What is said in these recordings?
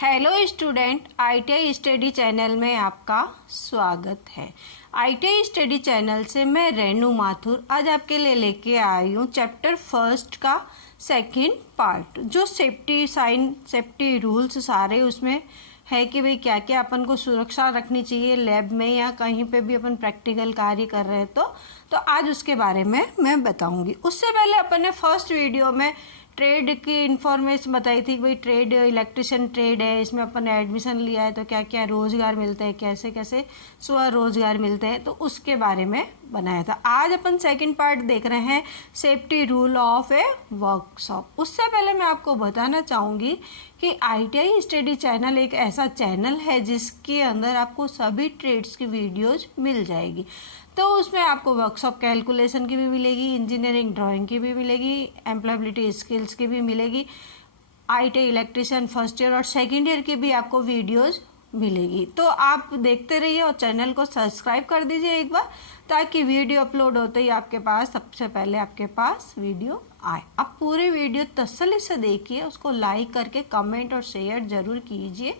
Hello student, ITI study channel में आपका स्वागत है। आईटीआई स्टडी चैनल से मैं रेनू माथुर आज आपके लिए लेके आई हूँ चैप्टर फर्स्ट का सेकंड पार्ट, जो सेफ्टी साइन सेफ्टी रूल्स सारे उसमें है कि भाई क्या क्या अपन को सुरक्षा रखनी चाहिए लैब में या कहीं पे भी अपन प्रैक्टिकल कार्य कर रहे हैं तो आज उसके बारे में मैं बताऊंगी। उससे पहले अपन ने फर्स्ट वीडियो में ट्रेड की इन्फॉर्मेशन बताई थी कि भाई ट्रेड इलेक्ट्रिशियन ट्रेड है, इसमें अपन ने एडमिशन लिया है तो क्या क्या रोजगार मिलते हैं, कैसे कैसे स्वरोजगार मिलते हैं, तो उसके बारे में बनाया था। आज अपन सेकंड पार्ट देख रहे हैं safety rule of A workshop. उससे पहले मैं आपको बताना चाहूँगी कि आईटीआई स्टडी चैनल एक ऐसा चैनल है जिसके अंदर आपको सभी ट्रेड्स की वीडियोज मिल जाएगी। तो उसमें आपको वर्कशॉप कैलकुलेशन की भी मिलेगी, इंजीनियरिंग ड्राइंग की भी मिलेगी, एम्प्लॉयबिलिटी स्किल्स की भी मिलेगी, आईटी इलेक्ट्रिशियन फर्स्ट ईयर और सेकंड ईयर की भी आपको वीडियोस मिलेगी। तो आप देखते रहिए और चैनल को सब्सक्राइब कर दीजिए एक बार, ताकि वीडियो अपलोड होते ही आपके पास सबसे पहले आपके पास वीडियो आए। आप पूरी वीडियो तसल्ली से देखिए, उसको लाइक करके कमेंट और शेयर जरूर कीजिए।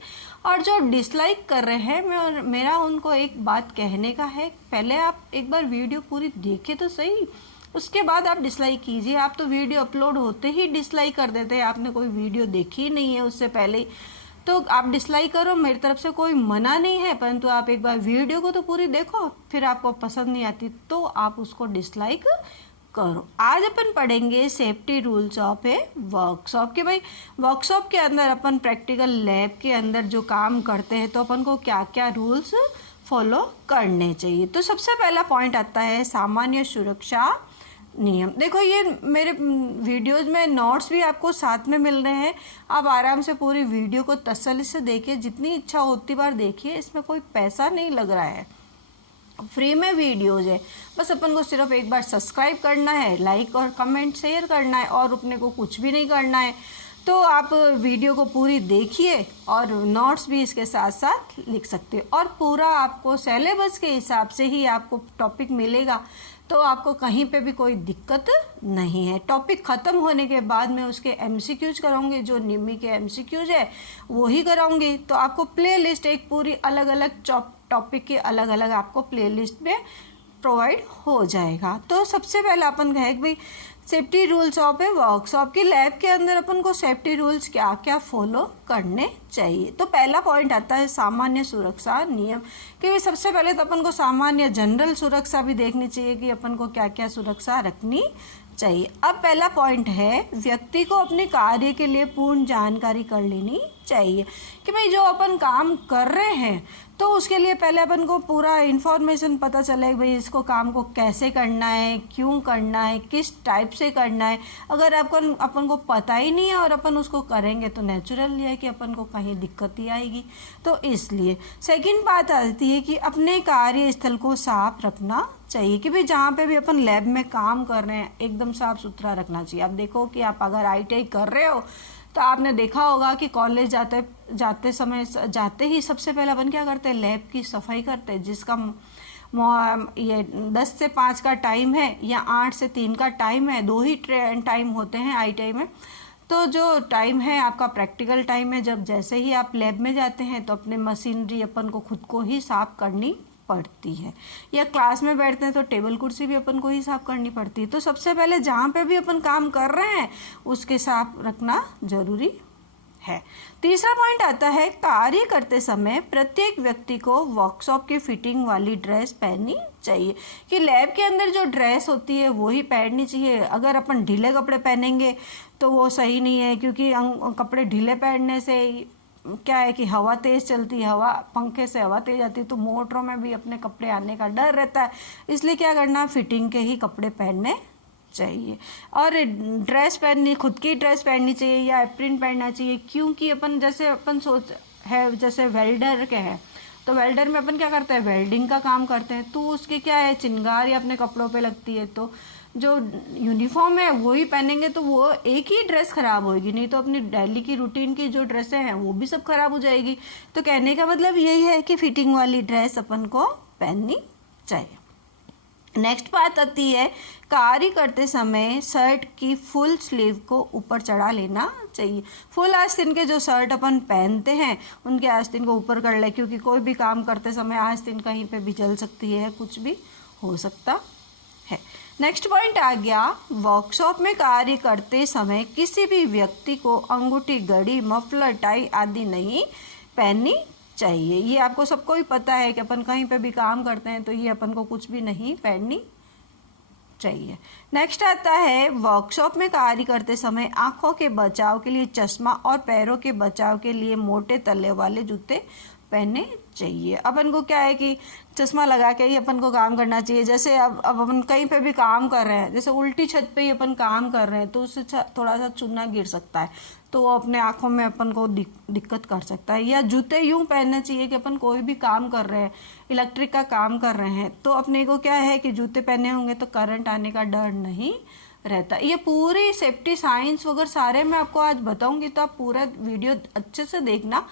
और जो डिसलाइक कर रहे हैं मेरा उनको एक बात कहने का है, पहले आप एक बार वीडियो पूरी देखें तो सही, उसके बाद आप डिसलाइक कीजिए। आप तो वीडियो अपलोड होते ही डिसलाइक कर देते हैं, आपने कोई वीडियो देखी नहीं है उससे पहले ही, तो आप डिसलाइक करो, मेरी तरफ से कोई मना नहीं है, परंतु आप एक बार वीडियो को तो पूरी देखो, फिर आपको पसंद नहीं आती तो आप उसको डिसलाइक करो। आज अपन पढ़ेंगे safety rules of A workshop कि भाई वर्कशॉप के अंदर अपन प्रैक्टिकल लैब के अंदर जो काम करते हैं तो अपन को क्या क्या रूल्स फॉलो करने चाहिए। तो सबसे पहला पॉइंट आता है सामान्य सुरक्षा नियम। देखो ये मेरे वीडियोज में नोट्स भी आपको साथ में मिल रहे हैं, आप आराम से पूरी वीडियो को तसल्ली से देखिए, जितनी इच्छा हो उतनी बार देखिए, इसमें कोई पैसा नहीं लग रहा है, फ्री में वीडियोज है। बस अपन को सिर्फ एक बार सब्सक्राइब करना है, लाइक और कमेंट शेयर करना है और अपने को कुछ भी नहीं करना है। तो आप वीडियो को पूरी देखिए और नोट्स भी इसके साथ साथ लिख सकते हो, और पूरा आपको सिलेबस के हिसाब से ही आपको टॉपिक मिलेगा, तो आपको कहीं पे भी कोई दिक्कत नहीं है। टॉपिक ख़त्म होने के बाद मैं उसके एमसीक्यूज कराऊंगी, जो निमी के एमसीक्यूज है वो ही कराऊंगी। तो आपको प्लेलिस्ट एक पूरी अलग अलग टॉपिक के अलग अलग आपको प्लेलिस्ट में प्रोवाइड हो जाएगा। तो सबसे पहले अपन कहे कि भाई safety rules of A workshop की लैब के अंदर अपन को सेफ्टी रूल्स क्या क्या फॉलो करने चाहिए। तो पहला पॉइंट आता है सामान्य सुरक्षा नियम, कि सबसे पहले तो अपन को सामान्य जनरल सुरक्षा भी देखनी चाहिए कि अपन को क्या क्या सुरक्षा रखनी चाहिए। अब पहला पॉइंट है व्यक्ति को अपने कार्य के लिए पूर्ण जानकारी कर लेनी चाहिए कि भाई जो अपन काम कर रहे हैं तो उसके लिए पहले अपन को पूरा इन्फॉर्मेशन पता चले भाई इसको काम को कैसे करना है, क्यों करना है, किस टाइप से करना है। अगर अपन को पता ही नहीं है और अपन उसको करेंगे तो नेचुरल है कि अपन को कहीं दिक्कत ही आएगी। तो इसलिए सेकंड बात आती है कि अपने कार्यस्थल को साफ रखना चाहिए, कि भाई जहाँ पे भी अपन लैब में काम कर रहे हैं एकदम साफ सुथरा रखना चाहिए। आप देखो कि आप अगर आईटीआई कर रहे हो तो आपने देखा होगा कि कॉलेज जाते ही सबसे पहले अपन क्या करते हैं, लैब की सफाई करते हैं, जिसका ये 10 से 5 का टाइम है या 8 से 3 का टाइम है, 2 ही टाइम होते हैं आईटीआई में। तो जो टाइम है आपका प्रैक्टिकल टाइम है, जब जैसे ही आप लैब में जाते हैं तो अपने मशीनरी अपन को खुद को ही साफ करनी पड़ती है, या क्लास में बैठते हैं तो टेबल कुर्सी भी अपन को ही साफ करनी पड़ती है। तो सबसे पहले जहाँ पे भी अपन काम कर रहे हैं उसके साफ रखना जरूरी है। तीसरा पॉइंट आता है कार्य करते समय प्रत्येक व्यक्ति को वर्कशॉप की फिटिंग वाली ड्रेस पहननी चाहिए, कि लैब के अंदर जो ड्रेस होती है वो ही पहननी चाहिए। अगर अपन ढीले कपड़े पहनेंगे तो वो सही नहीं है, क्योंकि कपड़े ढीले पहनने से क्या है कि हवा तेज चलती है, हवा पंखे से हवा तेज आती है, तो मोटरों में भी अपने कपड़े आने का डर रहता है। इसलिए क्या करना, फिटिंग के ही कपड़े पहनने चाहिए। और ड्रेस पहननी, खुद की ड्रेस पहननी चाहिए या एप्रिन पहनना चाहिए, क्योंकि अपन जैसे अपन सोच है जैसे वेल्डर के हैं तो वेल्डर में अपन क्या करते हैं, वेल्डिंग का काम करते हैं, तो उसके क्या है चिंगारी अपने कपड़ों पे लगती है, तो जो यूनिफॉर्म है वो ही पहनेंगे तो वो एक ही ड्रेस खराब होगी, नहीं तो अपनी डेली की रूटीन की जो ड्रेसें हैं वो भी सब खराब हो जाएगी। तो कहने का मतलब यही है कि फिटिंग वाली ड्रेस अपन को पहननी चाहिए। नेक्स्ट बात आती है, कार्य करते समय शर्ट की फुल स्लीव को ऊपर चढ़ा लेना चाहिए। फुल आस्तीन के जो शर्ट अपन पहनते हैं उनके आस्तीन को ऊपर कर ले, क्योंकि कोई भी काम करते समय आस्तीन कहीं पे भी जल सकती है, कुछ भी हो सकता है। नेक्स्ट पॉइंट आ गया, वर्कशॉप में कार्य करते समय किसी भी व्यक्ति को अंगूठी, घड़ी, मफलर, टाई आदि नहीं पहननी चाहिए। ये आपको सबको ही पता है कि अपन कहीं पे भी काम करते हैं तो ये अपन को कुछ भी नहीं पहननी चाहिए। नेक्स्ट आता है, वर्कशॉप में कार्य करते समय आंखों के बचाव के लिए चश्मा और पैरों के बचाव के लिए मोटे तले वाले जूते पहनने चाहिए। अपन को क्या है कि चश्मा लगा के ही अपन को काम करना चाहिए। जैसे अब अपन कहीं पे भी काम कर रहे हैं, जैसे उल्टी छत पे ही अपन काम कर रहे हैं तो उससे थोड़ा सा चूना गिर सकता है, तो वो अपने आँखों में अपन को दिक्कत कर सकता है। या जूते यूँ पहनने चाहिए कि अपन कोई भी काम कर रहे हैं, इलेक्ट्रिक का काम कर रहे हैं, तो अपने को क्या है कि जूते पहने होंगे तो करंट आने का डर नहीं रहता। ये पूरी सेफ्टी साइंस वगैरह सारे मैं आपको आज बताऊंगी, तो आप पूरा वीडियो अच्छे से देखना,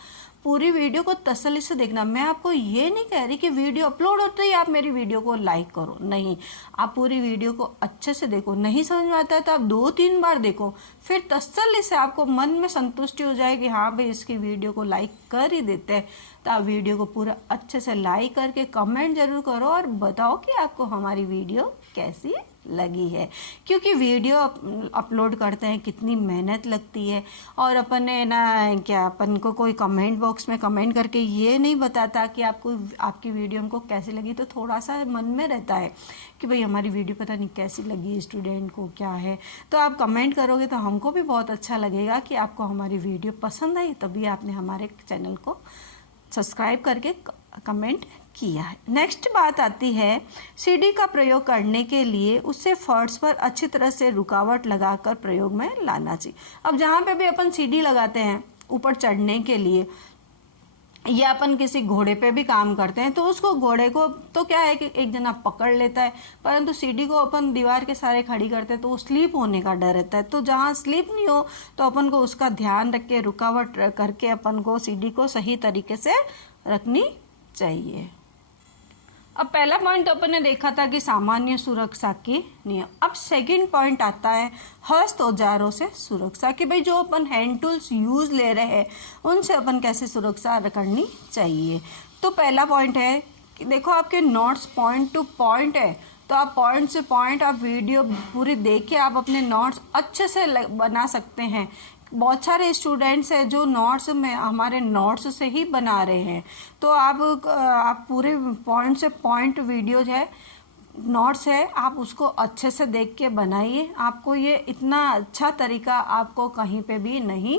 पूरी वीडियो को तसल्ली से देखना। मैं आपको ये नहीं कह रही कि वीडियो अपलोड होते ही आप मेरी वीडियो को लाइक करो, नहीं, आप पूरी वीडियो को अच्छे से देखो। नहीं समझ में आता है तो आप 2-3 बार देखो, फिर तसल्ली से आपको मन में संतुष्टि हो जाएगी, हाँ भाई इसकी वीडियो को लाइक कर ही देते हैं। तो आप वीडियो को पूरा अच्छे से लाइक करके कमेंट जरूर करो और बताओ कि आपको हमारी वीडियो कैसी लगी है, क्योंकि वीडियो अपलोड करते हैं कितनी मेहनत लगती है। और अपन ने ना क्या, अपन को कोई कमेंट बॉक्स में कमेंट करके ये नहीं बताता कि आपको आपकी वीडियो हमको कैसी लगी, तो थोड़ा सा मन में रहता है कि भाई हमारी वीडियो पता नहीं कैसी लगी, स्टूडेंट को क्या है। तो आप कमेंट करोगे तो हमको भी बहुत अच्छा लगेगा कि आपको हमारी वीडियो पसंद आई, तभी आपने हमारे चैनल को सब्सक्राइब करके कमेंट किया है। नेक्स्ट बात आती है, सीढ़ी का प्रयोग करने के लिए उससे फर्श पर अच्छी तरह से रुकावट लगाकर प्रयोग में लाना चाहिए। अब जहाँ पे भी अपन सीढ़ी लगाते हैं ऊपर चढ़ने के लिए, या अपन किसी घोड़े पे भी काम करते हैं तो उसको घोड़े को तो क्या है कि एक जना पकड़ लेता है, परंतु सीढ़ी को अपन दीवार के सारे खड़ी करते हैं तो वो स्लिप होने का डर रहता है। तो जहाँ स्लिप नहीं हो तो अपन को उसका ध्यान रख के रुकावट करके अपन को सीढ़ी को सही तरीके से रखनी चाहिए। अब पहला पॉइंट तो अपन ने देखा था कि सामान्य सुरक्षा के नियम। अब सेकंड पॉइंट आता है हस्त औजारों से सुरक्षा, कि भाई जो अपन हैंड टूल्स यूज ले रहे हैं उनसे अपन कैसे सुरक्षा करनी चाहिए। तो पहला पॉइंट है कि देखो आपके नोट्स पॉइंट टू पॉइंट है, तो आप पॉइंट से पॉइंट आप वीडियो पूरी देख के आप अपने नोट्स अच्छे से बना सकते हैं। बहुत सारे स्टूडेंट्स हैं जो नोट्स में हमारे नोट्स से ही बना रहे हैं, तो आप पूरे पॉइंट से पॉइंट वीडियो है, नोट्स है, आप उसको अच्छे से देख के बनाइए। आपको ये इतना अच्छा तरीका आपको कहीं पे भी नहीं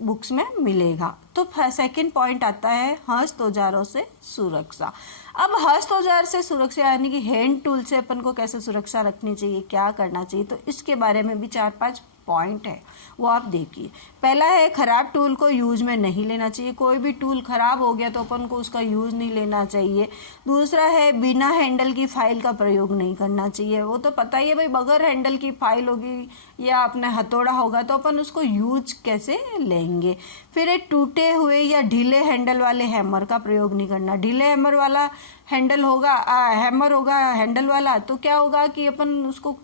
बुक्स में मिलेगा। तो सेकंड पॉइंट आता है हस्त औजारों से सुरक्षा। अब हस्त औजार से सुरक्षा यानी कि हैंड टूल से अपन को कैसे सुरक्षा रखनी चाहिए, क्या करना चाहिए, तो इसके बारे में भी 4-5 पॉइंट है, वो आप देखिए। पहला है खराब टूल को यूज में नहीं लेना चाहिए, कोई भी टूल खराब हो गया तो अपन को उसका यूज नहीं लेना चाहिए। दूसरा है बिना हैंडल की फाइल का प्रयोग नहीं करना चाहिए। वो तो पता ही है भाई, बगैर हैंडल की फाइल होगी या अपने हथौड़ा होगा तो अपन उसको यूज कैसे लेंगे। फिर एक टूटे हुए या ढीले हैंडल वाले हैमर का प्रयोग नहीं करना। ढीले हैमर वाला हैंडल होगा, हैमर होगा हैंडल वाला, तो क्या होगा कि अपन उसको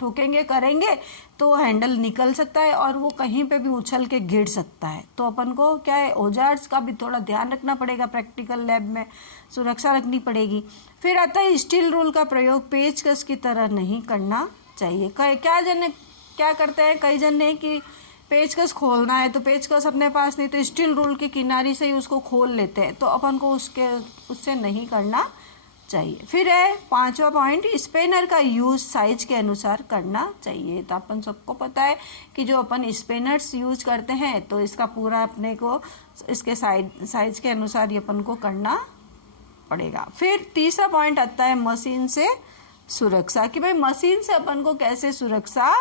ठोकेंगे करेंगे तो हैंडल निकल सकता है और वो कहीं पे भी उछल के गिर सकता है। तो अपन को क्या है, औजार्स का भी थोड़ा ध्यान रखना पड़ेगा, प्रैक्टिकल लैब में सुरक्षा रखनी पड़ेगी। फिर आता है स्टील रूल का प्रयोग पेचकस की तरह नहीं करना चाहिए। क्या करते हैं कई जने कि पेचकस खोलना है तो पेचकस अपने पास नहीं तो स्टील रूल की किनारी से ही उसको खोल लेते हैं, तो अपन को उससे नहीं करना चाहिए। फिर है 5वां पॉइंट, स्पेनर का यूज साइज के अनुसार करना चाहिए। तो अपन सबको पता है कि जो अपन स्पेनर्स यूज करते हैं तो इसका पूरा अपने को इसके साइज के अनुसार ही अपन को करना पड़ेगा। फिर तीसरा पॉइंट आता है मशीन से सुरक्षा, कि भाई मशीन से अपन को कैसे सुरक्षा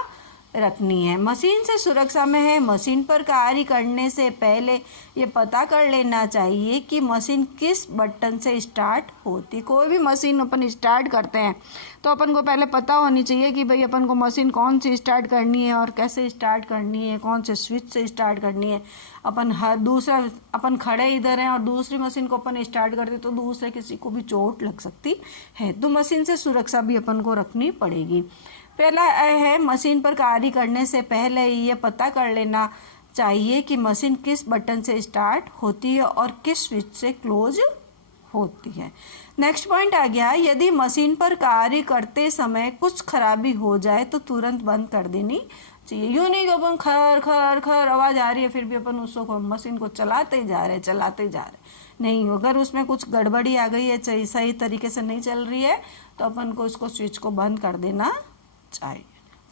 रखनी है। मशीन से सुरक्षा में है, मशीन पर कार्य करने से पहले ये पता कर लेना चाहिए कि मशीन किस बटन से स्टार्ट होती। कोई भी मशीन अपन स्टार्ट करते हैं तो अपन को पहले पता होनी चाहिए कि भाई अपन को मशीन कौन सी स्टार्ट करनी है और कैसे स्टार्ट करनी है, कौन से स्विच से स्टार्ट करनी है। अपन खड़े इधर हैं और दूसरी मशीन को अपन स्टार्ट करते तो दूसरे किसी को भी चोट लग सकती है, तो मशीन से सुरक्षा भी अपन को रखनी पड़ेगी। पहला है, मशीन पर कार्य करने से पहले ये पता कर लेना चाहिए कि मशीन किस बटन से स्टार्ट होती है और किस स्विच से क्लोज होती है। नेक्स्ट पॉइंट आ गया, यदि मशीन पर कार्य करते समय कुछ खराबी हो जाए तो तुरंत बंद कर देनी चाहिए। यूँ नहीं कि अपन खर खर खर आवाज़ आ रही है फिर भी अपन उसको मशीन को चलाते जा रहे नहीं, अगर उसमें कुछ गड़बड़ी आ गई है, सही तरीके से नहीं चल रही है, तो अपन को उसको स्विच को बंद कर देना चाहिए।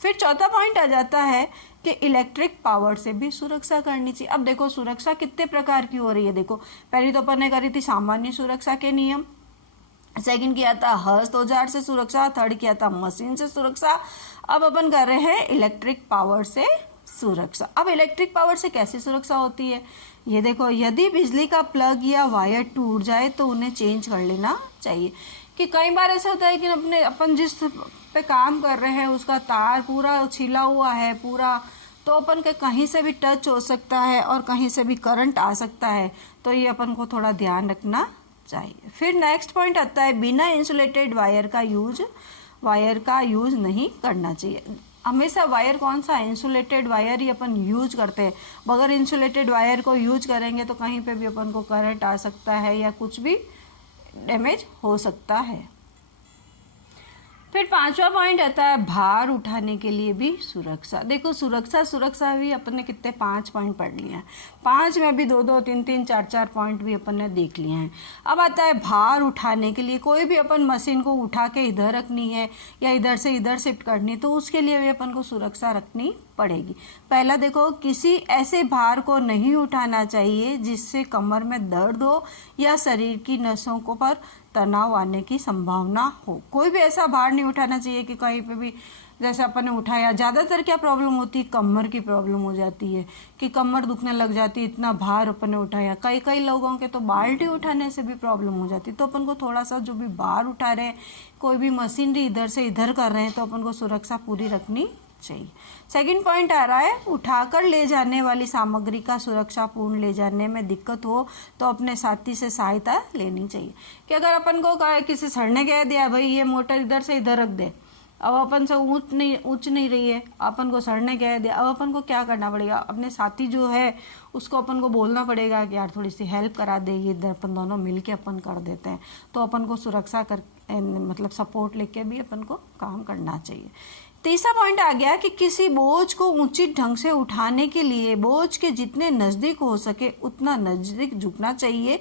फिर चौथा पॉइंट आ जाता है कि इलेक्ट्रिक पावर से भी सुरक्षा करनी चाहिए। अब देखो सुरक्षा कितने प्रकार की हो रही है। देखो पहली तो अपन ने करी थी सामान्य सुरक्षा के नियम, सेकंड किया था हस्त औजार से सुरक्षा, थर्ड किया था मशीन से सुरक्षा, अब अपन कर रहे हैं इलेक्ट्रिक पावर से सुरक्षा। अब इलेक्ट्रिक पावर से कैसी सुरक्षा होती है, ये देखो, यदि बिजली का प्लग या वायर टूट जाए तो उन्हें चेंज कर लेना चाहिए। कि कई बार ऐसा होता है कि अपन जिस पे काम कर रहे हैं उसका तार पूरा छिला हुआ है पूरा, तो अपन के कहीं से भी टच हो सकता है और कहीं से भी करंट आ सकता है, तो ये अपन को थोड़ा ध्यान रखना चाहिए। फिर नेक्स्ट पॉइंट आता है, बिना इंसुलेटेड वायर का यूज नहीं करना चाहिए। हमेशा वायर कौन सा, इंसुलेटेड वायर ही अपन यूज करते हैं। बगैर इंसुलेटेड वायर को यूज करेंगे तो कहीं पे भी अपन को करंट आ सकता है या कुछ भी डैमेज हो सकता है। फिर पांचवा पॉइंट आता है, भार उठाने के लिए भी सुरक्षा। देखो सुरक्षा भी अपन ने कितने 5 पॉइंट पढ़ लिए हैं, 5 में भी 2-2, 3-3, 4-4 पॉइंट भी अपन ने देख लिए हैं। अब आता है भार उठाने के लिए, कोई भी अपन मशीन को उठा के इधर रखनी है या इधर से इधर शिफ्ट करनी, तो उसके लिए भी अपन को सुरक्षा रखनी पड़ेगी। पहला देखो, किसी ऐसे भार को नहीं उठाना चाहिए जिससे कमर में दर्द हो या शरीर की नसों को पर तनाव आने की संभावना हो। कोई भी ऐसा भार नहीं उठाना चाहिए कि कहीं पे भी, जैसे अपन ने उठाया, ज़्यादातर क्या प्रॉब्लम होती है, कमर की प्रॉब्लम हो जाती है कि कमर दुखने लग जाती है, इतना भार अपन ने उठाया। कई लोगों के तो बाल्टी उठाने से भी प्रॉब्लम हो जाती है। तो अपन को थोड़ा सा जो भी भार उठा रहे हैं, कोई भी मशीनरी इधर से इधर कर रहे हैं, तो अपन को सुरक्षा पूरी रखनी चाहिए। सेकंड पॉइंट आ रहा है, उठाकर ले जाने वाली सामग्री का सुरक्षापूर्ण ले जाने में दिक्कत हो तो अपने साथी से सहायता लेनी चाहिए। कि अगर अपन को किसी सर ने कह दिया भाई ये मोटर इधर से इधर रख दे, अब अपन से ऊंच नहीं रही है, अपन को सर ने कह दिया, अब अपन को क्या करना पड़ेगा, अपने साथी जो है उसको अपन को बोलना पड़ेगा कि यार थोड़ी सी हेल्प करा दे, इधर अपन दोनों मिलके अपन कर देते हैं। तो अपन को सुरक्षा कर मतलब सपोर्ट लेके भी अपन को काम करना चाहिए। तीसरा पॉइंट आ गया कि किसी बोझ को उचित ढंग से उठाने के लिए बोझ के जितने नज़दीक हो सके उतना नज़दीक झुकना चाहिए,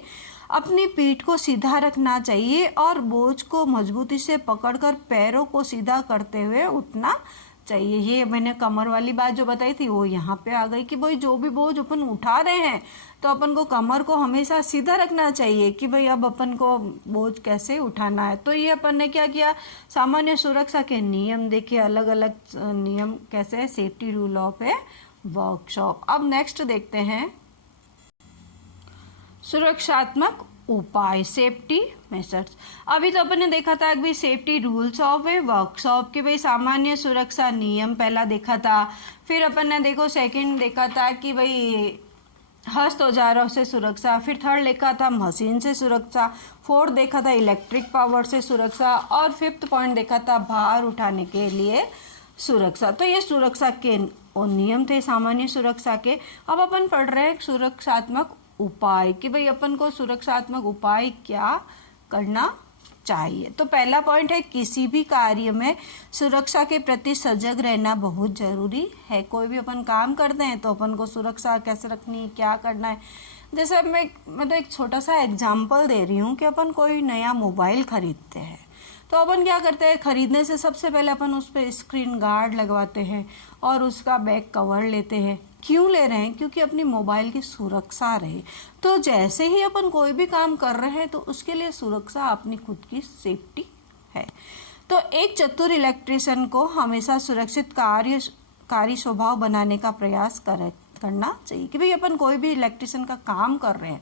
अपनी पीठ को सीधा रखना चाहिए और बोझ को मजबूती से पकड़कर पैरों को सीधा करते हुए उठना चाहिए। ये मैंने कमर वाली बात जो बताई थी वो यहाँ पे आ गई कि भाई जो भी बोझ अपन उठा रहे हैं तो अपन को कमर को हमेशा सीधा रखना चाहिए कि भाई अब अपन को बोझ कैसे उठाना है। तो ये अपन ने क्या किया, सामान्य सुरक्षा के नियम देखे, अलग अलग नियम कैसे है, safety rule of A workshop. अब नेक्स्ट देखते हैं सुरक्षात्मक उपाय, सेफ्टी मेजर्स। अभी तो अपन ने देखा था कि भाई safety rules of A workshop के भाई सामान्य सुरक्षा नियम पहला देखा था। फिर अपन ने देखो सेकंड देखा था कि भाई हस्त औजारों से सुरक्षा, फिर थर्ड देखा था मशीन से सुरक्षा, फोर्थ देखा था इलेक्ट्रिक पावर से सुरक्षा और फिफ्थ पॉइंट देखा था भार उठाने के लिए सुरक्षा। तो ये सुरक्षा के नियम थे सामान्य सुरक्षा के। अब अपन पढ़ रहे हैं सुरक्षात्मक उपाय कि भाई अपन को सुरक्षात्मक उपाय क्या करना चाहिए। तो पहला पॉइंट है, किसी भी कार्य में सुरक्षा के प्रति सजग रहना बहुत जरूरी है। कोई भी अपन काम करते हैं तो अपन को सुरक्षा कैसे रखनी, क्या करना है। जैसे मैं तो एक छोटा सा एग्जांपल दे रही हूँ कि अपन कोई नया मोबाइल खरीदते हैं तो अपन क्या करते हैं, खरीदने से सबसे पहले अपन उस पर स्क्रीन गार्ड लगवाते हैं और उसका बैक कवर लेते हैं। क्यों ले रहे हैं, क्योंकि अपनी मोबाइल की सुरक्षा रहे। तो जैसे ही अपन कोई भी काम कर रहे हैं तो उसके लिए सुरक्षा अपनी खुद की सेफ्टी है। तो एक चतुर इलेक्ट्रिशियन को हमेशा सुरक्षित कार्य सुरक्षाकारी स्वभाव बनाने का प्रयास करना चाहिए। कि भाई अपन कोई भी इलेक्ट्रिशियन का काम कर रहे हैं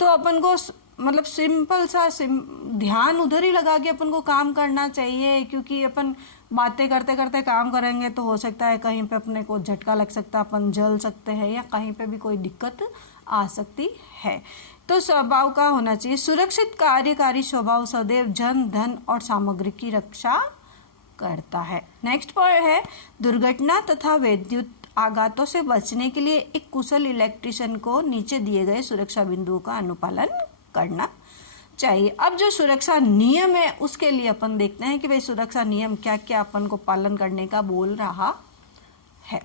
तो अपन को मतलब सिंपल सा ध्यान उधर ही लगा के अपन को काम करना चाहिए, क्योंकि अपन बातें करते करते काम करेंगे तो हो सकता है कहीं पे अपने को झटका लग सकता है, अपन जल सकते हैं या कहीं पे भी कोई दिक्कत आ सकती है। तो स्वभाव का होना चाहिए सुरक्षित कार्यकारी स्वभाव सदैव जन धन और सामग्री की रक्षा करता है। नेक्स्ट पॉइंट है दुर्घटना तथा विद्युत आघातों से बचने के लिए एक कुशल इलेक्ट्रिशियन को नीचे दिए गए सुरक्षा बिंदुओं का अनुपालन करना चाहिए। अब जो सुरक्षा नियम है उसके लिए अपन देखते हैं कि भाई सुरक्षा नियम क्या क्या अपन को पालन करने का बोल रहा है।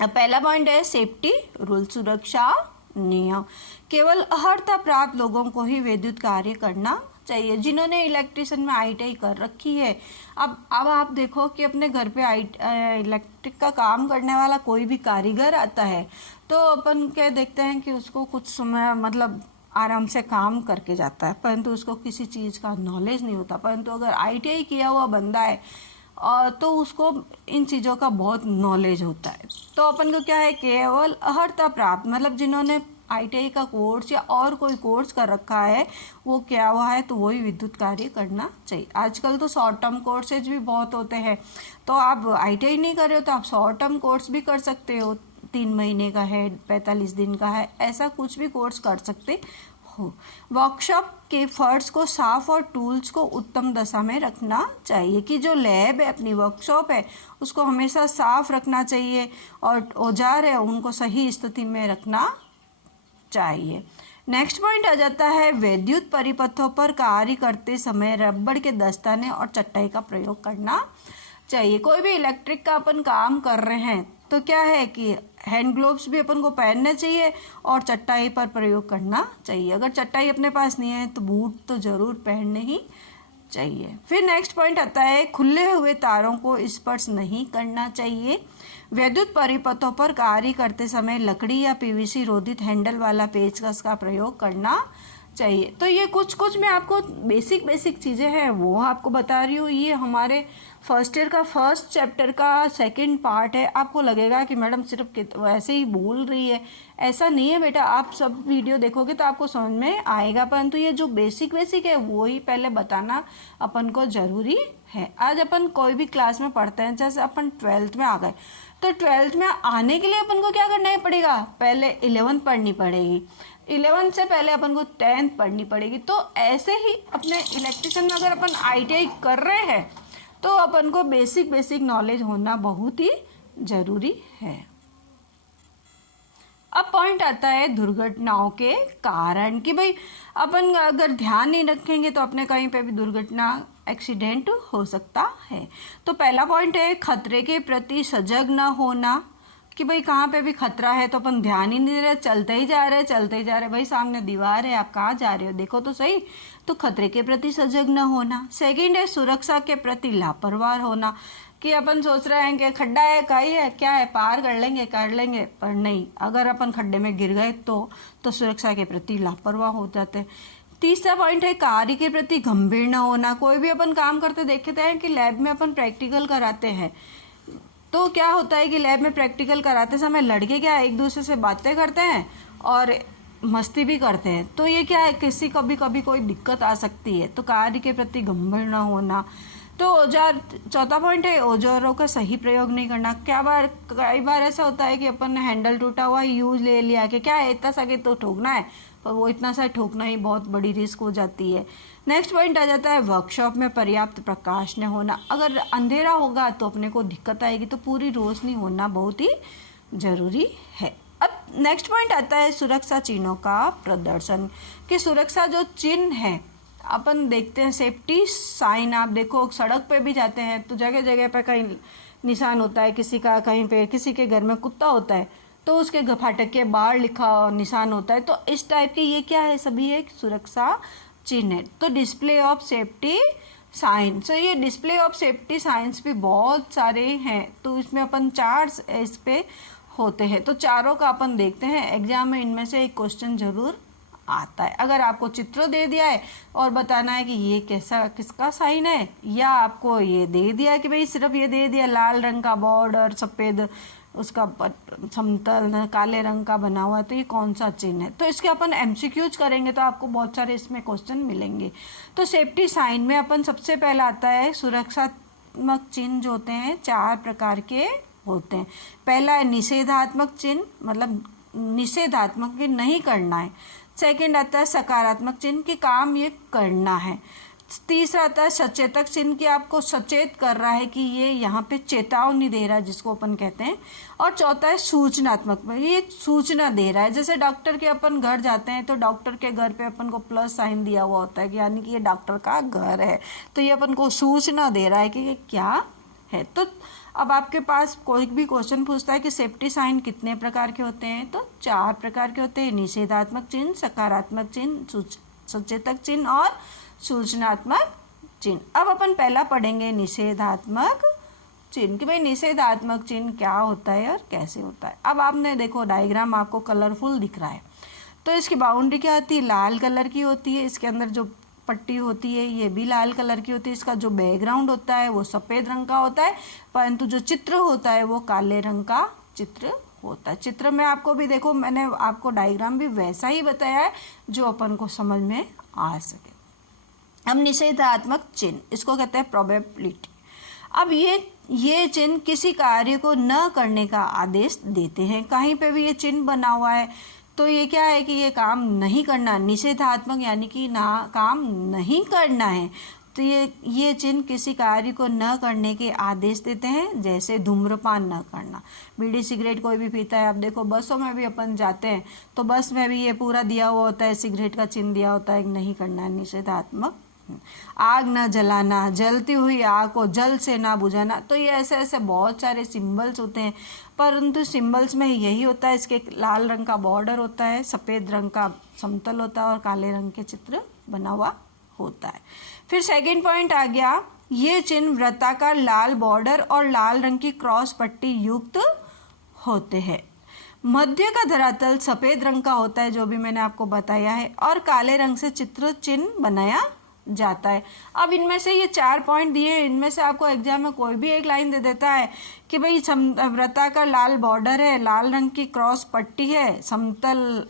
अब पहला पॉइंट है सेफ्टी रूल। सुरक्षा नियम केवल अर्हता प्राप्त लोगों को ही विद्युत कार्य करना चाहिए, जिन्होंने इलेक्ट्रिशियन में ITI कर रखी है। अब आप देखो कि अपने घर पे इलेक्ट्रिक का काम करने वाला कोई भी कारीगर आता है तो अपन क्या देखते हैं कि उसको कुछ समय मतलब आराम से काम करके जाता है, परंतु उसको किसी चीज़ का नॉलेज नहीं होता। परंतु अगर ITI किया हुआ बंदा है तो उसको इन चीज़ों का बहुत नॉलेज होता है। तो अपन को क्या है केवल अर्हता प्राप्त मतलब जिन्होंने ITI का कोर्स या और कोई कोर्स कर रखा है वो क्या हुआ है तो वही विद्युत कार्य करना चाहिए। आजकल तो शॉर्ट टर्म कोर्सेज भी बहुत होते हैं, तो आप ITI नहीं कर रहे हो तो आप शॉर्ट टर्म कोर्स भी कर सकते हो, 3 महीने का है, 45 दिन का है, ऐसा कुछ भी कोर्स कर सकते हो। वर्कशॉप के फर्श को साफ और टूल्स को उत्तम दशा में रखना चाहिए। कि जो लैब है अपनी वर्कशॉप है उसको हमेशा साफ रखना चाहिए और औजार है उनको सही स्थिति में रखना चाहिए। नेक्स्ट पॉइंट आ जाता है विद्युत परिपथों पर कार्य करते समय रबड़ के दस्ताने और चटाई का प्रयोग करना चाहिए। कोई भी इलेक्ट्रिक का अपन काम कर रहे हैं तो क्या है कि हैंड ग्लोव्स भी अपन को पहनने चाहिए और चटाई पर प्रयोग करना चाहिए। अगर चटाई अपने पास नहीं है तो बूट तो जरूर पहनने ही चाहिए। फिर नेक्स्ट पॉइंट आता है खुले हुए तारों को स्पर्श नहीं करना चाहिए। विद्युत परिपथों पर कार्य करते समय लकड़ी या PVC रोधित हैंडल वाला पेचकस का प्रयोग करना चाहिए। तो ये कुछ मैं आपको बेसिक चीज़ें हैं वो आपको बता रही हूँ। ये हमारे फर्स्ट ईयर का फर्स्ट चैप्टर का सेकंड पार्ट है। आपको लगेगा कि मैडम सिर्फ वैसे ही बोल रही है, ऐसा नहीं है बेटा। आप सब वीडियो देखोगे तो आपको समझ में आएगा, परंतु ये जो बेसिक है वो ही पहले बताना अपन को ज़रूरी है। आज अपन कोई भी क्लास में पढ़ते हैं, जैसे अपन 12th में आ गए तो 12th में आने के लिए अपन को क्या करना ही पड़ेगा, पहले 11th पढ़नी पड़ेगी, 11th से पहले अपन को 10th पढ़नी पड़ेगी। तो ऐसे ही अपने इलेक्ट्रिशियन में अगर अपन ITI कर रहे हैं तो अपन को बेसिक नॉलेज होना बहुत ही ज़रूरी है। अब पॉइंट आता है दुर्घटनाओं के कारण। कि भाई अपन अगर ध्यान नहीं रखेंगे तो अपने कहीं पे भी दुर्घटना एक्सीडेंट हो सकता है। तो पहला पॉइंट है खतरे के प्रति सजग न होना। कि भाई कहाँ पे भी खतरा है तो अपन ध्यान ही नहीं दे रहे, चलते ही जा रहे, भाई सामने दीवार है, आप कहाँ जा रहे हो, देखो तो सही। तो खतरे के प्रति सजग न होना। सेकंड है सुरक्षा के प्रति लापरवाह होना। कि अपन सोच रहे हैं कि खड्डा है, काई है, क्या है, पार कर लेंगे, पर नहीं, अगर अपन खड्डे में गिर गए तो सुरक्षा के प्रति लापरवाह हो जाते हैं। तीसरा पॉइंट है कार्य के प्रति गंभीर न होना। कोई भी अपन काम करते देखते हैं कि लैब में अपन प्रैक्टिकल कराते हैं तो क्या होता है कि लैब में प्रैक्टिकल कराते समय लड़के क्या एक दूसरे से बातें करते हैं और मस्ती भी करते हैं। तो ये क्या है किसी कभी कोई दिक्कत आ सकती है। तो कार्य के प्रति गंभीर न होना। तो औजार, चौथा पॉइंट है औजारों का सही प्रयोग नहीं करना। कई बार ऐसा होता है कि अपन ने हैंडल टूटा हुआ यूज ले लिया कि क्या है इतना सा कि तो ठोकना है, पर वो इतना सा ठोकना ही बहुत बड़ी रिस्क हो जाती है। नेक्स्ट पॉइंट आ जाता है वर्कशॉप में पर्याप्त प्रकाश न होना। अगर अंधेरा होगा तो अपने को दिक्कत आएगी, तो पूरी रोशनी होना बहुत ही ज़रूरी है। अब नेक्स्ट पॉइंट आता है सुरक्षा चिन्हों का प्रदर्शन। कि सुरक्षा जो चिन्ह है अपन देखते हैं, सेफ्टी साइन, आप देखो सड़क पे भी जाते हैं तो जगह जगह पे कहीं निशान होता है किसी का, कहीं पे किसी के घर में कुत्ता होता है तो उसके फाटक के बाहर लिखा निशान होता है। तो इस टाइप के ये क्या है, सभी एक सुरक्षा चिन्ह है। तो डिस्प्ले ऑफ सेफ्टी साइन, तो ये डिस्प्ले ऑफ सेफ्टी साइंस भी बहुत सारे हैं। तो इसमें अपन 4 इस पे होते हैं, तो चारों का अपन देखते हैं। एग्जाम में इनमें से एक क्वेश्चन जरूर आता है। अगर आपको चित्र दे दिया है और बताना है कि ये कैसा किसका साइन है, या आपको ये दे दिया कि भाई सिर्फ ये दे दिया लाल रंग का बॉर्डर सफ़ेद उसका समतल काले रंग का बना हुआ है, तो ये कौन सा चिन्ह है, तो इसके अपन एमसीक्यूज करेंगे तो आपको बहुत सारे इसमें क्वेश्चन मिलेंगे। तो सेफ्टी साइन में अपन सबसे पहला आता है सुरक्षात्मक चिन्ह जो होते हैं 4 प्रकार के होते हैं। पहला है निषेधात्मक चिन्ह, मतलब निषेधात्मक कि नहीं करना है। सेकंड आता है सकारात्मक चिन्ह कि काम ये करना है। तीसरा आता है सचेतक चिन्ह कि आपको सचेत कर रहा है कि ये यहाँ पे चेतावनी दे रहा है, जिसको अपन कहते हैं। और चौथा है सूचनात्मक, ये सूचना दे रहा है। जैसे डॉक्टर के अपन घर जाते हैं तो डॉक्टर के घर पे अपन को प्लस साइन दिया हुआ होता है कि यानी कि ये डॉक्टर का घर है, तो ये अपन को सूचना दे रहा है कि ये क्या है। तो अब आपके पास कोई भी क्वेश्चन पूछता है कि सेफ्टी साइन कितने प्रकार के होते हैं, तो 4 प्रकार के होते हैं। निषेधात्मक चिन्ह, सकारात्मक चिन्ह, सचेतक चिन्ह और सूचनात्मक चिन्ह। अब अपन पहला पढ़ेंगे निषेधात्मक चिन्ह कि भाई निषेधात्मक चिन्ह क्या होता है और कैसे होता है। अब आपने देखो डायग्राम आपको कलरफुल दिख रहा है, तो इसकी बाउंड्री क्या होती है, लाल कलर की होती है। इसके अंदर जो पट्टी होती है ये भी लाल कलर की होती है। इसका जो बैकग्राउंड होता है वो सफ़ेद रंग का होता है, परंतु जो चित्र होता है वो काले रंग का चित्र होता है। चित्र में आपको भी देखो मैंने आपको डायग्राम भी वैसा ही बताया है जो अपन को समझ में आ सके। अब निषेधात्मक चिन्ह, इसको कहते हैं प्रोबेबिलिटी। अब ये चिन्ह किसी कार्य को न करने का आदेश देते हैं। कहीं पे भी ये चिन्ह बना हुआ है तो ये क्या है कि ये काम नहीं करना, निषेधात्मक यानी कि ना काम नहीं करना है। तो ये चिन्ह किसी कार्य को न करने के आदेश देते हैं, जैसे धूम्रपान न करना। बीड़ी सिगरेट कोई भी पीता है, अब देखो बसों में भी अपन जाते हैं तो बस में भी ये पूरा दिया हुआ होता है, सिगरेट का चिन्ह दिया होता है, नहीं करना है, निषेधात्मक। आग न जलाना, जलती हुई आग को जल से ना बुझाना। तो ये ऐसे ऐसे बहुत सारे सिंबल्स होते हैं, परंतु सिंबल्स में यही होता है, इसके लाल रंग का बॉर्डर होता है, सफ़ेद रंग का समतल होता है और काले रंग के चित्र बना हुआ होता है। फिर सेकंड पॉइंट आ गया, ये चिन्ह वृत्ताकार लाल बॉर्डर और लाल रंग की क्रॉस पट्टी युक्त होते हैं। मध्य का धरातल सफ़ेद रंग का होता है, जो भी मैंने आपको बताया है, और काले रंग से चित्र चिन्ह बनाया जाता है। अब इनमें से ये 4 पॉइंट दिए, इनमें से आपको एग्जाम में कोई भी एक लाइन दे देता है कि भाई वृत्ताकार लाल बॉर्डर है, लाल रंग की क्रॉस पट्टी है, समतल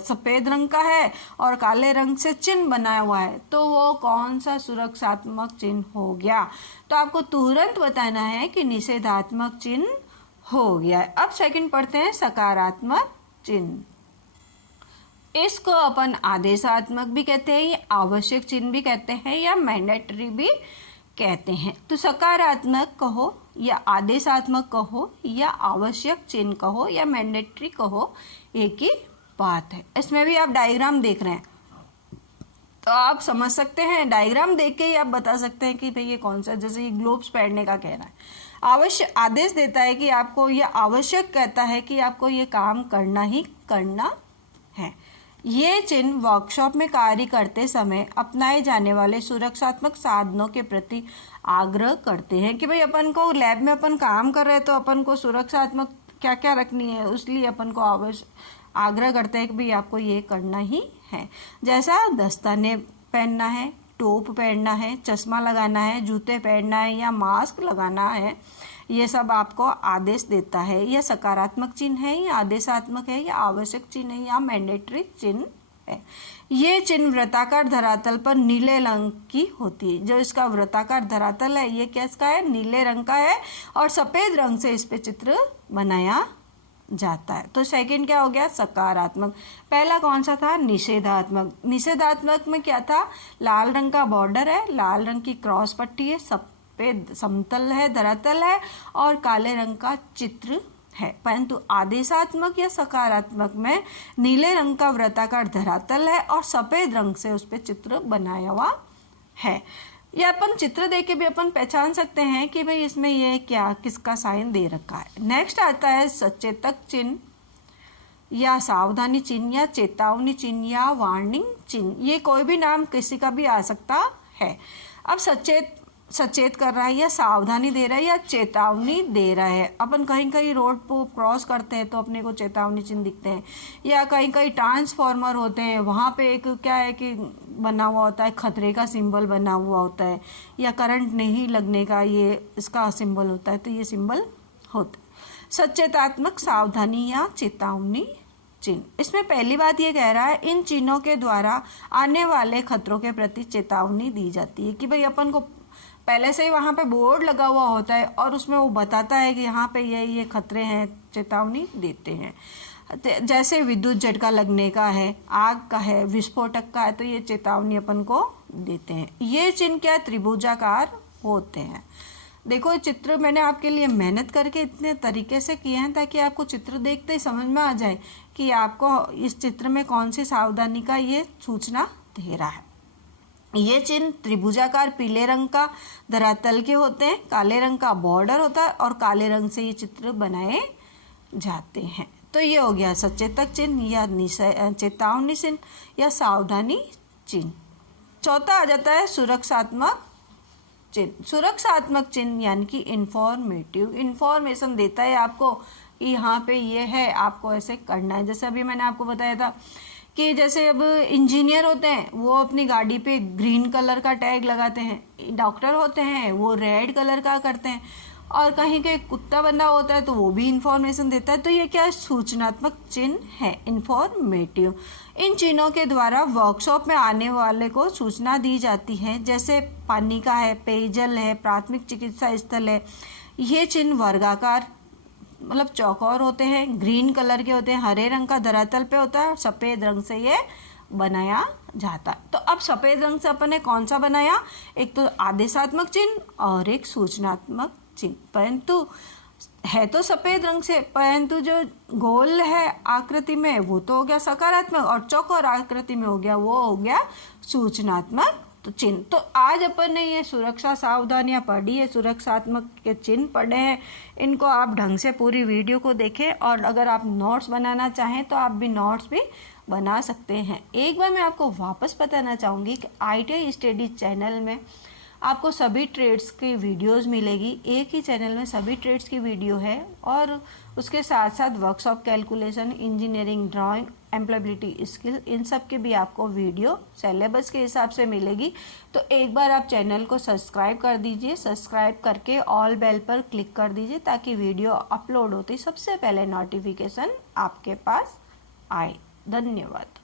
सफ़ेद रंग का है और काले रंग से चिन्ह बनाया हुआ है, तो वो कौन सा सुरक्षात्मक चिन्ह हो गया। तो आपको तुरंत बताना है कि निषेधात्मक चिन्ह हो गया है। अब सेकंड पढ़ते हैं सकारात्मक चिन्ह। इसको अपन आदेशात्मक भी कहते हैं, या आवश्यक चिन्ह भी कहते हैं, या मैंडेटरी भी कहते हैं। तो सकारात्मक कहो या आदेशात्मक कहो या आवश्यक चिन्ह कहो या मैंडेटरी कहो, एक ही बात है। इसमें भी आप डायग्राम देख रहे हैं तो आप समझ सकते हैं, डायग्राम देख के ही आप बता सकते हैं कि भाई ये कौन सा, जैसे ये ग्लोब्स पहनने का कह रहा है, आवश्यक आदेश देता है कि आपको, या आवश्यक कहता है कि आपको ये काम करना ही करना है। ये चिन्ह वर्कशॉप में कार्य करते समय अपनाए जाने वाले सुरक्षात्मक साधनों के प्रति आग्रह करते हैं कि भाई अपन को लैब में अपन काम कर रहे हैं तो अपन को सुरक्षात्मक क्या क्या रखनी है, उसलिए अपन को आग्रह करते हैं कि भाई आपको ये करना ही है। जैसा दस्ताने पहनना है, टोप पहनना है, चश्मा लगाना है, जूते पहनना है या मास्क लगाना है, ये सब आपको आदेश देता है। यह सकारात्मक चिन्ह है या आदेशात्मक है या आवश्यक चिन्ह है या मैंडेटरी चिन्ह है। ये चिन्ह वृत्ताकार धरातल पर नीले रंग की होती है। जो इसका वृत्ताकार धरातल है ये किसका है, नीले रंग का है, और सफ़ेद रंग से इस पे चित्र बनाया जाता है। तो सेकंड क्या हो गया, सकारात्मक। पहला कौन सा था, निषेधात्मक। निषेधात्मक में क्या था, लाल रंग का बॉर्डर है, लाल रंग की क्रॉस पट्टी है, सफ़ेद समतल है, धरातल है और काले रंग का चित्र है। परंतु आदेशात्मक या सकारात्मक में नीले रंग का वृत्ताकार धरातल है और सफ़ेद रंग से उस पर चित्र बनाया हुआ है। ये अपन चित्र देख के भी अपन पहचान सकते हैं कि भाई इसमें ये क्या किसका साइन दे रखा है। नेक्स्ट आता है सचेतक चिन्ह या सावधानी चिन्ह या चेतावनी चिन्ह या वार्निंग चिन्ह। ये कोई भी नाम किसी का भी आ सकता है। अब सचेत कर रहा है या सावधानी दे रहा है या चेतावनी दे रहा है। अपन कहीं कहीं रोड को क्रॉस करते हैं तो अपने को चेतावनी चिन्ह दिखते हैं, या कहीं कहीं ट्रांसफार्मर होते हैं, वहाँ पे एक क्या है कि बना हुआ होता है, खतरे का सिंबल बना हुआ होता है, या करंट नहीं लगने का ये इसका सिंबल होता है, तो ये सिंबल होता है। सचेतात्मक सावधानी या चेतावनी चिन्ह। इसमें पहली बात ये कह रहा है इन चिन्हों के द्वारा आने वाले खतरों के प्रति चेतावनी दी जाती है, कि भाई अपन को पहले से ही वहाँ पे बोर्ड लगा हुआ होता है और उसमें वो बताता है कि यहाँ पे ये खतरे हैं, चेतावनी देते हैं। जैसे विद्युत झटका लगने का है, आग का है, विस्फोटक का है, तो ये चेतावनी अपन को देते हैं। ये चिन्ह क्या त्रिभुजाकार होते हैं। देखो चित्र मैंने आपके लिए मेहनत करके इतने तरीके से किए हैं ताकि आपको चित्र देखते ही समझ में आ जाए कि आपको इस चित्र में कौन सी सावधानी का ये सूचना दे रहा है। ये चिन्ह त्रिभुजाकार पीले रंग का धरातल के होते हैं, काले रंग का बॉर्डर होता है और काले रंग से ये चित्र बनाए जाते हैं। तो ये हो गया सचेतक चिन्ह या चेतावनी चिन्ह या सावधानी चिन्ह। चौथा आ जाता है सुरक्षात्मक चिन्ह। सुरक्षात्मक चिन्ह यानी कि इंफॉर्मेटिव, इंफॉर्मेशन देता है आपको कि यहाँ पे ये है, आपको ऐसे करना है। जैसे अभी मैंने आपको बताया था कि जैसे अब इंजीनियर होते हैं वो अपनी गाड़ी पे ग्रीन कलर का टैग लगाते हैं, डॉक्टर होते हैं वो रेड कलर का करते हैं, और कहीं के कुत्ता बंधा होता है तो वो भी इंफॉर्मेशन देता है। तो ये क्या सूचनात्मक चिन्ह है, इंफॉर्मेटिव। इन चिन्हों के द्वारा वर्कशॉप में आने वाले को सूचना दी जाती है, जैसे पानी का है, पेयजल है, प्राथमिक चिकित्सा स्थल है। ये चिन्ह वर्गाकार मतलब चौकोर होते हैं, ग्रीन कलर के होते हैं, हरे रंग का धरातल पे होता है और सफ़ेद रंग से ये बनाया जाता है। तो अब सफ़ेद रंग से अपन ने कौन सा बनाया, एक तो आदेशात्मक चिन्ह और एक सूचनात्मक चिन्ह। परंतु है तो सफ़ेद रंग से, परंतु जो गोल है आकृति में वो तो हो गया सकारात्मक, और चौकोर आकृति में हो गया वो हो गया सूचनात्मक चिन्ह। तो आज अपन ने ये सुरक्षा सावधानियां पढ़ी है, सुरक्षात्मक के चिन्ह पढ़े हैं। इनको आप ढंग से पूरी वीडियो को देखें, और अगर आप नोट्स बनाना चाहें तो आप भी नोट्स भी बना सकते हैं। एक बार मैं आपको वापस बताना चाहूँगी कि ITI स्टडी चैनल में आपको सभी ट्रेड्स की वीडियोस मिलेगी। एक ही चैनल में सभी ट्रेड्स की वीडियो है, और उसके साथ साथ workshop, calculation, engineering, drawing, employability skill, इन सब के भी आपको वीडियो सिलेबस के हिसाब से मिलेगी। तो एक बार आप चैनल को सब्सक्राइब कर दीजिए, सब्सक्राइब करके ऑल बेल पर क्लिक कर दीजिए ताकि वीडियो अपलोड होते ही सबसे पहले नोटिफिकेशन आपके पास आए। धन्यवाद।